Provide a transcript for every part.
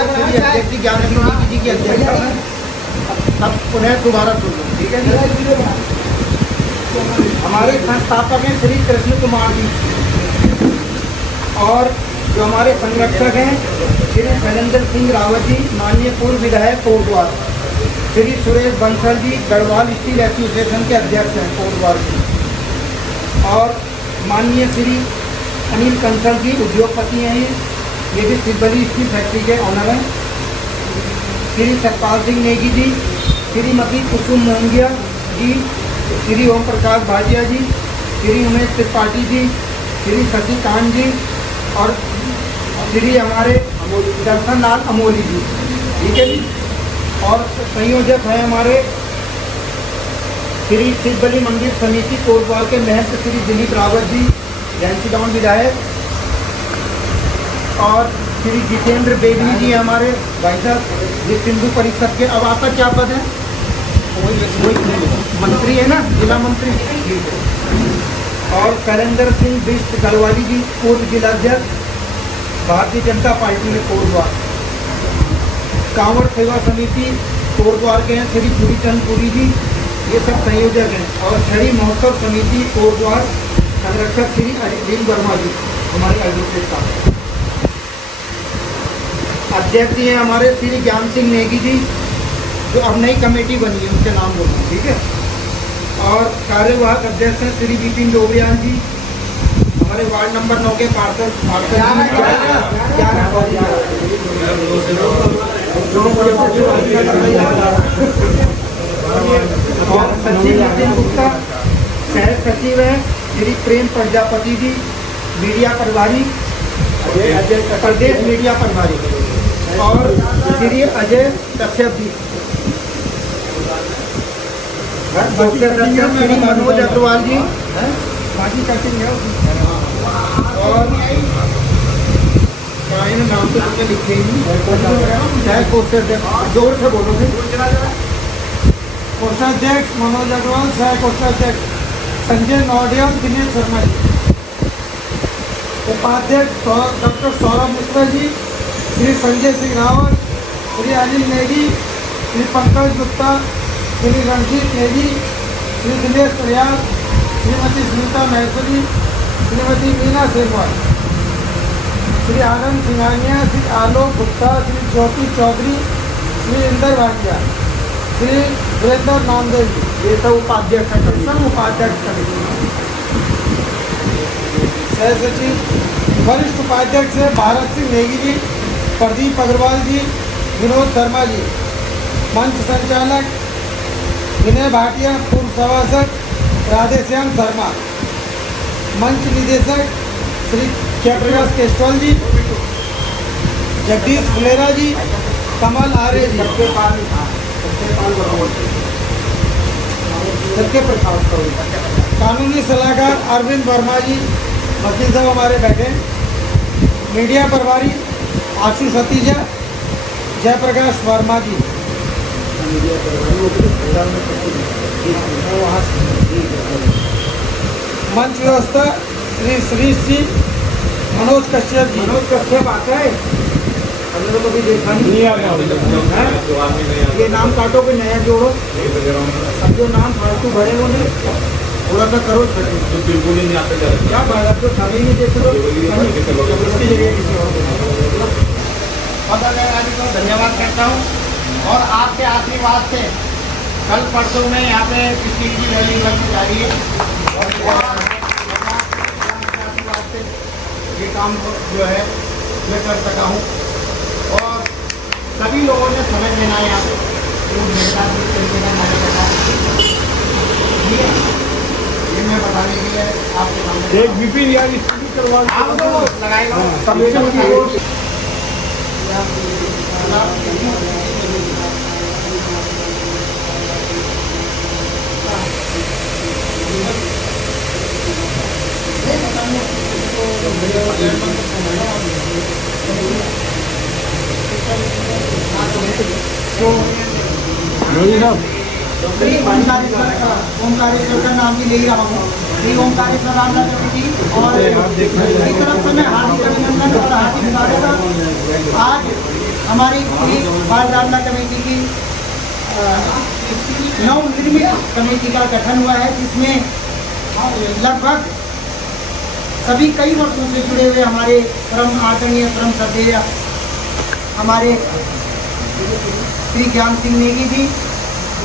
हमारे श्री अध्यक्ष ज्ञान सिंह नेगी जी की अध्यक्षता में अब पुनः दोबारा सुन लो, ठीक है जी। हमारे संस्थापक हैं श्री कृष्ण कुमार जी, और जो हमारे संरक्षक हैं श्री शैलेंद्र सिंह रावत जी, माननीय पूर्व विधायक कोटद्वार। श्री सुरेश बंसल जी गढ़वाल स्टील एसोसिएशन के अध्यक्ष हैं कोटद्वार के, और माननीय श्री अनिल कंसल जी उद्योगपति हैं, ये भी सिद्धबली स्टील फैक्ट्री के ऑनर हैं। श्री सतपाल सिंह नेगी जी, श्रीमती कुसुम मोंगिया जी, श्री ओम प्रकाश भाटिया जी, श्री उमेश त्रिपाठी जी, श्री शशिकांत जी, और श्री हमारे दर्शन लाल अमोली जी, ठीक है जी। और संयोजक हैं हमारे श्री सिद्धबली मंदिर समिति कोटद्वार के महंत श्री दिलीप रावत जी, झांसीगांव विधायक, और श्री जितेंद्र बेगनी जी हमारे भाई साहब, ये सिंधु परिषद के। अब आपका क्या पद है? मंत्री है ना, जिला मंत्री, ठीक है। और शैलेंद्र सिंह बिष्ट गलवाली जी पूर्व जिलाध्यक्ष भारतीय जनता पार्टी में कोटद्वार। कांवड़ सेवा समिति कोटद्वार के हैं श्री पूरीचंद पुरी जी, ये सब संयोजक हैं। और छड़ी महोत्सव समिति कोटद्वार संरक्षक श्री अजीत वर्मा जी, हमारे एडवोकेट का। अध्यक्ष जी हैं हमारे श्री ज्ञान सिंह नेगी जी, जो अब नई कमेटी बनी है, उनके नाम बोलना, ठीक है। और कार्यवाहक अध्यक्ष हैं श्री विपिन डोबरियाल जी, हमारे वार्ड नंबर 9 के पार्षद और सचिव नितिन गुप्ता, सह सचिव हैं श्री प्रेम प्रजापति जी, मीडिया प्रभारी प्रदेश मीडिया प्रभारी, और श्री अजय कश्यप जी, श्री मनोज अग्रवाल जी, बाकी कैसे और नाम तो मुझे लिखे ही जोर से बोलो। कोषाध्यक्ष मनोज अग्रवाल, सह कोषाध्यक्ष संजय नौडियाल, दिनेश शर्मा जी। उपाध्यक्ष डॉक्टर सौरभ मिश्रा जी, श्री संजय सिंह रावत, श्री अनिल नेगी, श्री पंकज गुप्ता, श्री रणजीत नेगी, श्री दिनेश प्रयाग, श्रीमती सुनीता महेश्वरी, श्रीमती मीना सेमवाल, श्री आनंद सिंघानिया, श्री आलोक गुप्ता, श्री ज्योति चौधरी, श्री इंदर भाटिया, श्री वीरेंद्र नामदेव जी, ये सब उपाध्यक्ष हैं, सब उपाध्यक्ष समिति। सह सचिव वरिष्ठ उपाध्यक्ष है भारत सिंह नेगी जी, प्रदीप अग्रवाल जी, विनोद शर्मा जी। मंच संचालक विनय भाटिया, पूर्व सभासद राधेश्याम शर्मा। मंच निदेशक श्री जयप्रकाश केशवाल जी, जगदीश फुलेरा जी, कमल आर्य जी, कानूनी सलाहकार अरविंद वर्मा जी, वकील साहब हमारे बैठे। मीडिया प्रभारी आशु सतीजा, जयप्रकाश वर्मा जी। मंच व्यवस्था श्री श्री श्री मनोज कश्यप जी। मनोज कश्यप आता है, हमने तो कभी देखा नहीं आ गया। ये नाम काटो, कोई नया जोड़ो, अब जो नाम फालतू भरे होंगे थोड़ा सा करो, बिल्कुल ही नहीं आता। क्या बात, अब तो खाली नहीं देते तो इसकी जगह किसी और को धन्यवाद करता हूँ। और आपके आशीर्वाद से कल परसों में यहाँ पे स्टील की रैली लगने जा रही है, और आशीर्वाद से ये काम जो है मैं कर सका हूँ। और सभी लोगों ने समझ लेना है यहाँ पे ये मैं बताने के लिए आपके सामने एक विपिन यार करवा लगाएगा। श्री ओंकारेश्वर का नाम भी ले रहा हूँ, श्री ओंकारेश्वर रामला कमेटी और की तरफ से मैं हार्दिक अभिनंदन और हार्दिक स्वागत। आज हमारी श्री बाल रामला कमेटी की नवनिर्मित कमेटी का गठन हुआ है, जिसमें लगभग सभी कई वर्षों से जुड़े हुए हमारे परम आदरणीय परम श्रद्धेय हमारे श्री ज्ञान सिंह नेगी जी,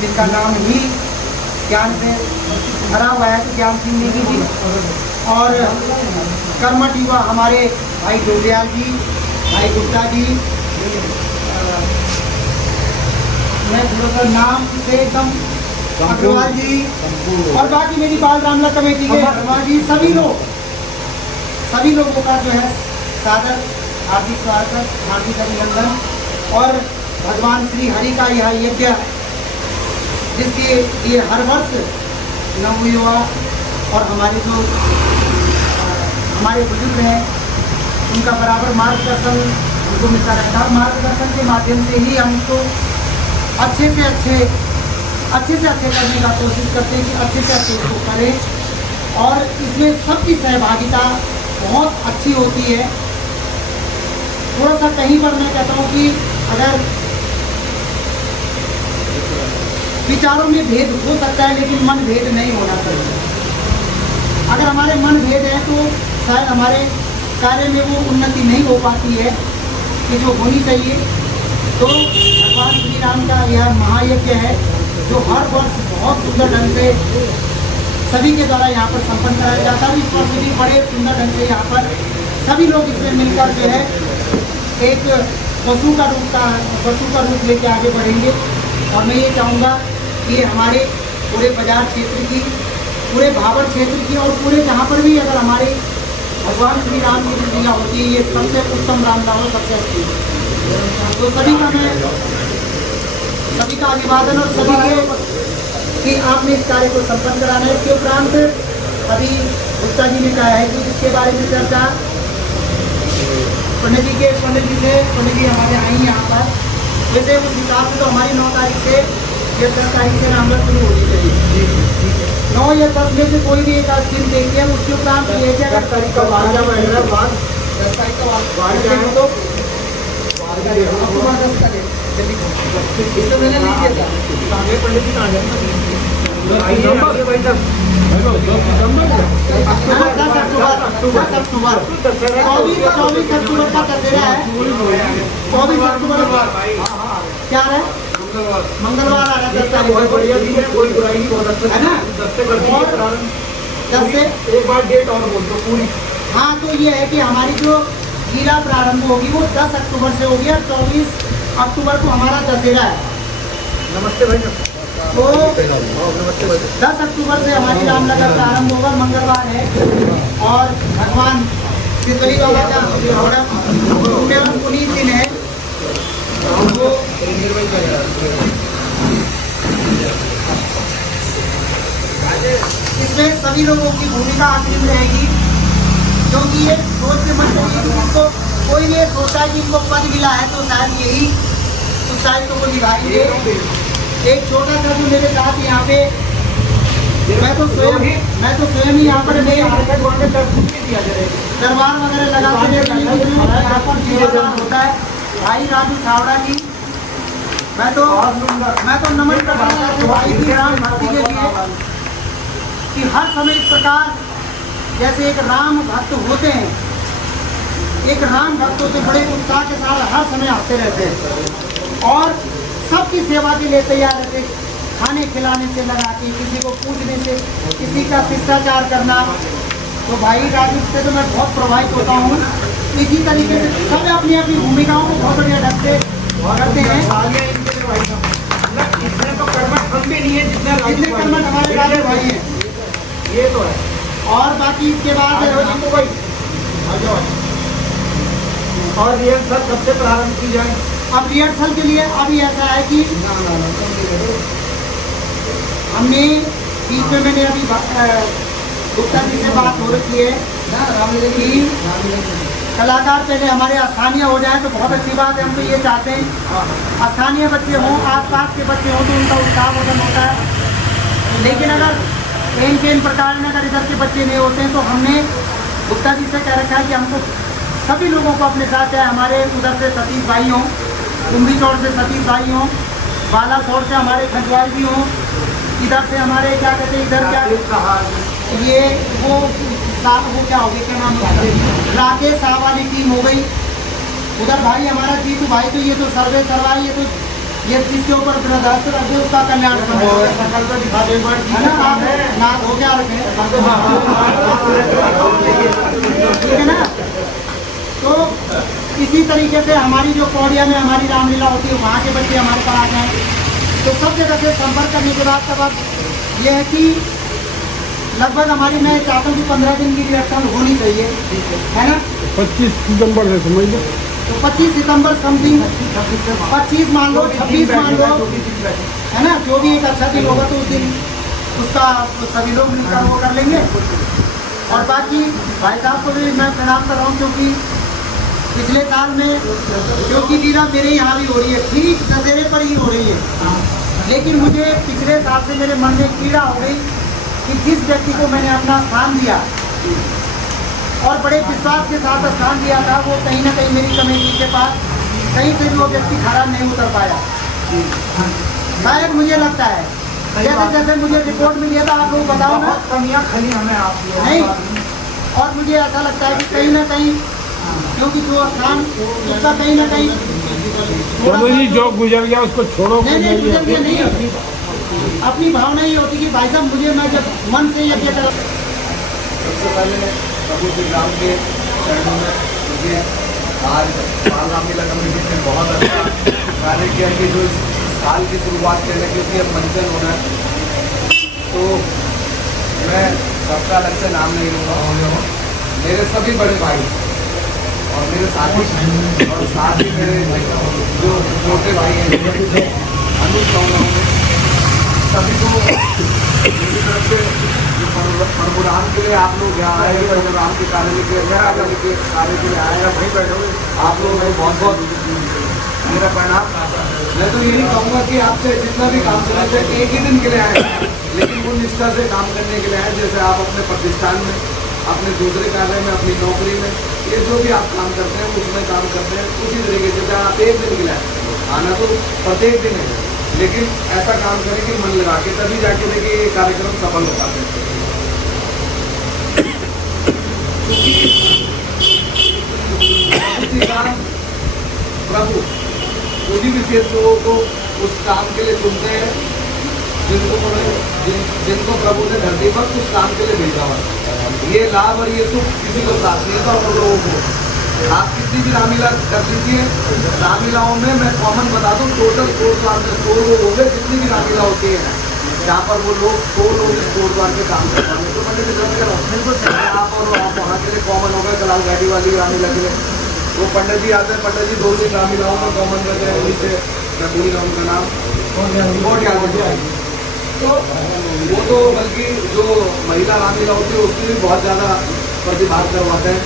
जिनका नाम ही ज्ञान से भरा हुआ है, तो ज्ञान सिंह नेगी जी, और कर्मठ युवा हमारे भाई डोलियाल जी, भाई गुप्ता जी, मैं थोड़ा सा नाम से एकदम अग्रवाल जी, और बाकी मेरी बाल रामला कमेटी के जी, सभी लोगों का जो है सादर हार्दिक स्वागत, हार्दिक अभिनंदन। और भगवान श्री हरि का यह यज्ञ, जिसके लिए हर वर्ष नवयुवा और हमारे जो हमारे बुजुर्ग हैं, उनका बराबर मार्गदर्शन उनको मिलता रहता है। मार्गदर्शन के माध्यम से ही हम इसको अच्छे से अच्छे करने का कोशिश करते हैं कि अच्छे से अच्छे इसको करें, और इसमें सबकी सहभागिता बहुत अच्छी होती है। थोड़ा सा कहीं पर मैं कहता हूँ कि अगर विचारों में भेद हो सकता है, लेकिन मन भेद नहीं होना चाहिए। अगर हमारे मन भेद है तो शायद हमारे कार्य में वो उन्नति नहीं हो पाती है कि जो होनी चाहिए। तो भगवान श्री राम का यह महायज्ञ है, जो हर वर्ष बहुत सुंदर ढंग से सभी के द्वारा यहाँ पर संपन्न कराया जाता है। इस वर्ष भी बड़े सुंदर ढंग से यहाँ पर सभी लोग इसमें मिलकर जो है एक पशु का रूप लेके आगे बढ़ेंगे। और मैं ये चाहूँगा कि हमारे पूरे बाजार क्षेत्र की, पूरे भाबर क्षेत्र की, और पूरे जहाँ पर भी अगर हमारे भगवान श्री राम की लीला होती है, ये सबसे उत्तम रामला हो, सबसे अच्छी। तो सभी का अभिवादन और सभी के कि आपने इस कार्य को संपन्न कराना है। इसके उपरांत अभी गुप्ता जी ने कहा है कि इसके बारे में चर्चा पंडित जी हमारे आई यहाँ पर। वैसे उस हिसाब से तो हमारी 9 तारीख से या 10 तारीख से रामला शुरू होनी चाहिए। 9 या 10 में से कोई भी एक दिन देखिए। उसके उपरांत ये कि 10 तारीख का बाद 10 तारीख का बाद तो अक्टूबर 10 का इसको मैंने नहीं किया था। पंडित जी कहाँ गए? 10 अक्टूबर 24 अक्टूबर का दशहरा है। 24 अक्टूबर क्या है? मंगलवार आ रहा है। 10 तारीख बढ़िया दिन है, कोई बुराई नहीं, बहुत अच्छा है ना। 10 से कर 10 से एक बार डेट और बोल दो पूरी। हाँ, तो ये है कि हमारी जो लीला प्रारंभ होगी वो 10 अक्टूबर से होगी, और 24 अक्टूबर को हमारा दशहरा है। नमस्ते भाई। तो 10 अक्टूबर से हमारी रामनगर प्रारंभ होगा, मंगलवार है, और भगवान शिवली बाबा का पुनीत दिन है। तो इसमें सभी लोगों की भूमिका अग्रिम रहेगी, क्योंकि ये सोच के मत जिनको कोई ये सोचा है कि इनको पद मिला है तो शायद यही उस दायित्व को निभाएंगे। एक छोटा सा जो मेरे साथ यहाँ पे मैं तो स्वयं ही यहाँ पर दरबार वगैरह लगाते यहाँ पर होता है भाई राजू छावड़ा जी। मैं तो नमन करता हूँ भाई की राम भक्ति के लिए कि हर समय इस प्रकार जैसे एक राम भक्त होते हैं, एक राम भक्त होते बड़े उत्साह के साथ हर समय आते रहते हैं और सबकी सेवा के लिए तैयार रहते, खाने खिलाने से लगा के किसी को पूजने से, किसी का शिष्टाचार करना। तो भाई राजू से तो मैं बहुत प्रभावित होता हूँ। इसी तरीके से सब अपनी अपनी भूमिकाओं को बहुत बढ़िया ढंग से करते हैं। इतने तो कर्मठ हम भी नहीं है जितने कर्मठ हमारे राजू भाई हैं, ये तो है। और बाकी इसके बाद और रिहर्सल कब से प्रारंभ की जाए? अब रिहर्सल के लिए अभी ऐसा है कि हमने बीच में मैंने अभी गुप्ता जी से बात हो रही है कि कलाकार पहले हमारे स्थानीय हो जाए तो बहुत अच्छी बात है। हम तो ये चाहते हैं स्थानीय बच्चे हों, आसपास के बच्चे हों तो उनका उत्साह वर्धन होता है। लेकिन अगर केन प्रकार में अगर इधर के बच्चे नहीं होते हैं तो हमने गुप्ता जी से कह रखा है कि हमको सभी लोगों को अपने साथ, चाहे हमारे उधर से सतीश भाई हों कुंभी चौड़ से सतीश भाई हों, बालासोर से हमारे खंजवाल जी हों, इधर से हमारे क्या कहते हैं, इधर क्या ये वो क्या हो गया, क्या नाम है, राकेश साहब वाली टीम हो गई। उधर भाई हमारा जीतू भाई, तो ये तो सर्वे सरवाई, ये तो ये जिसके ऊपर बृहस्पति रख दे उसका कल्याण है ना। आप नाथ हो क्या रखे, ठीक है ना। तो इसी तरीके से हमारी जो पौड़िया में हमारी रामलीला होती है, वहाँ के बच्चे हमारे पास आ जाएँ। तो सब जगह से संपर्क करने के बाद तब अब ये है कि लगभग हमारी, मैं चाहता हूँ कि 15 दिन की रिहर्सल होनी चाहिए, है ना। 25 सितंबर से समझ लो, तो 25 सितंबर समथिंग, 25 मान लो, 26 मान लो, है ना। जो भी एक अच्छा दिन होगा तो उस दिन उसका सभी लोग मिलकर वो कर लेंगे। और बाकी भाई साहब को भी मैं प्रणाम कर रहा हूँ, क्योंकि पिछले साल में क्योंकि वीरा मेरे यहाँ भी हो रही है, ठीक दशहरे पर ही हो रही है, लेकिन मुझे पिछले साल से मेरे मन में पीड़ा हो गई कि जिस व्यक्ति को मैंने अपना स्थान दिया और बड़े विश्वास के साथ स्थान दिया था, वो कहीं ना कहीं मेरी कमेटी के पास कहीं से भी वो व्यक्ति खड़ा नहीं उतर पाया। शायद मुझे लगता है, जैसे जैसे मुझे रिपोर्ट में दिया था, आप लोग बताओ ना, कमियां खली हमें आप नहीं। और मुझे ऐसा लगता है कि कहीं ना कहीं, क्योंकि जो स्थान उसका कहीं ना कहीं चलो जी, जो गुजर गया उसको छोड़ो। नहीं गुजर गया नहीं होती, अपनी भावना ही होती कि भाई साहब मुझे, मैं जब मन से यज्ञ कर। सबसे पहले प्रभु श्री राम के चरणों में मुझे आज बाल रामलीला कमेटी ने बहुत अच्छा कार्य किया कि जो इस साल की शुरुआत करने, क्योंकि अब मंचन होना है, तो मैं सबका अलग से नाम नहीं लूँगा। मेरे सभी बड़े भाई और मेरे साथी और साथ ही मेरे जो छोटे भाई हैं अनुज कौन, सभी को मेरी तरफ से परशुराम के लिए आप लोग यहाँ आए, परशुराम के कार्य के कार्य के लिए आए हैं, वहीं बैठोगे आप लोग, बहुत बहुत मेरा प्रणाम। मैं तो यही कहूँगा कि आपसे जितना भी काम करना चाहिए, एक ही दिन के लिए आए, लेकिन वो निष्ठा से काम करने के लिए आए। जैसे आप अपने प्रतिष्ठान में, अपने दूसरे कार्य में, अपनी नौकरी में, ये जो भी आप काम करते हैं उसमें काम करते हैं, उसी तरीके से चाहे आप एक दिन के लिए आना तो प्रत्येक दिन है, लेकिन ऐसा काम करें कि मन लगा के, तभी जाके देखिए ये कार्यक्रम सफल हो पाते हैं। प्रभु उन्हीं विशेष लोगों को उस काम के लिए चुनते हैं जिनको प्रभु ने धरती पर उस काम के लिए भेजा हुआ। ये लाभ और ये सुख किसी को प्राप्त नहीं था उन लोगों को। आप कितनी भी रामलीला कर लीजिए, रामलीलाओं में मैं कॉमन बता दूं, टोटल 100 लोग हो गए जितनी भी रामलीला होती है, जहाँ पर वो लोग 100 लोग इस कोट द्वार के काम करते हैं। तो मैंने बिल्कुल आप और आप वहाँ के लिए कॉमन हो गए, कलाल गाड़ी वाली रामलीला के लिए वो पंडित जी आते हैं, पंडित जी 2 दिन रामलीलाओं में कॉमन करते हैं, उन्हीं से मैं भूल गया उनका नाम। तो वो तो बल्कि जो महिला रामलीला होती है उसकी भी बहुत ज़्यादा प्रतिभाग करवाते हैं।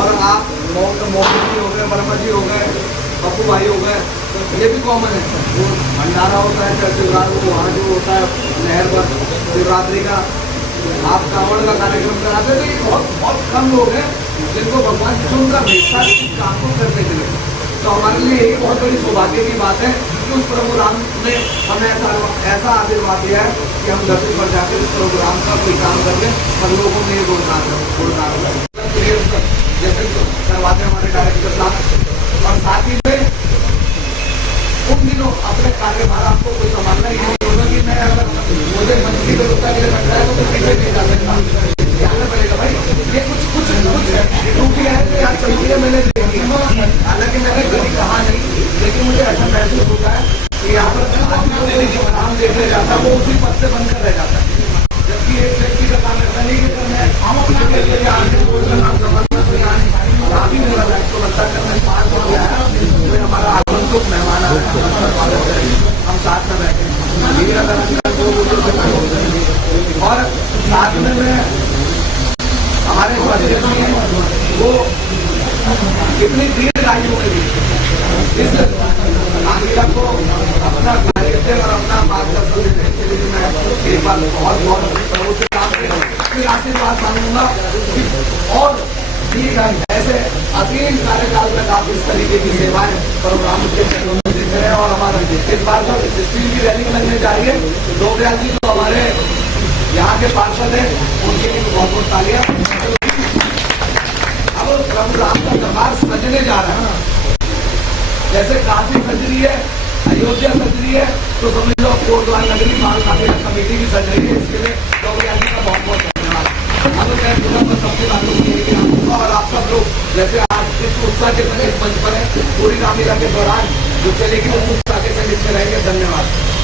और आप मोहन जी हो गए, वर्मा जी हो गए, पप्पू भाई हो गए, ये भी कॉमन है। वो भंडारा होता है चाहे शिवरात्रि, वहाँ जो होता है नहर पर शिवरात्रि का, आप कांवड़ का कार्यक्रम कराते हैं। तो बहुत कम लोग हैं जिनको भगवान चुनकर भेजता है इस काम को करने के लिए। तो हमारे लिए एक बहुत बड़ी सौभाग्य की बात है कि उस प्रभु राम ने हमें ऐसा आशीर्वाद दिया है कि हम धरती पर जाकर इस प्रभु राम का कोई काम करके हम लोगों में गुणगान जैसे करवाते हैं हमारे डायरेक्टर साहब। और साथ ही में उन दिनों अपने कार्यभार आपको कोई संभालना ही नहीं होगा कि मैं अगर मुझे मंत्री व्यवस्था के लिए बैठ रहा है तो पीछे नहीं जा सकता, जाना पड़ेगा भाई। ये कुछ टूटी है क्या चलती है, मैंने देखी, हालांकि मैंने कभी कहा नहीं, लेकिन मुझे ऐसा महसूस होता है कि यहाँ पर नाम देखने जाता है वो उसी पद से बनकर रह जाता है, जबकि एक व्यक्ति का काम ऐसा नहीं कि हम अपना हमारा आगंतुक मेहमान हम साथ में बैठे और साथ में हमारे वो कितनी दीर्घ आयु में भी इस रामलीला को अपना साहित्य और अपना मार्गदर्शन देने के लिए मैं एक बार बहुत बहुत प्रभु से काम फिर आशीर्वाद मांगूंगा और ठीक है ऐसे असीम कार्यकाल में आप इस तरीके की सेवाएं प्रोग्राम के क्षेत्रों में देख रहे हैं। और हमारा इस बार जो स्टील की रैली लगने जा रही है, डोगरियाल जी तो हमारे यहाँ के पार्षद हैं, उनके लिए बहुत बहुत तालियां। अब प्रभु राम का दरबार सजने जा रहा है, जैसे काशी सज रही है, अयोध्या सज रही है, तो समझ लो कोटद्वार नगरी माल कमेटी भी सज रही है। इसके लिए डोगरियाल जी का बहुत बहुत धन्यवाद। हम लोग सबसे बातों के लिए और आप सब लोग जैसे आज इस उत्साह के संग इस मंच पर है, पूरी रामलीला के दौरान जो चलेगी उस उत्साह के संग इसमें रहेंगे। धन्यवाद।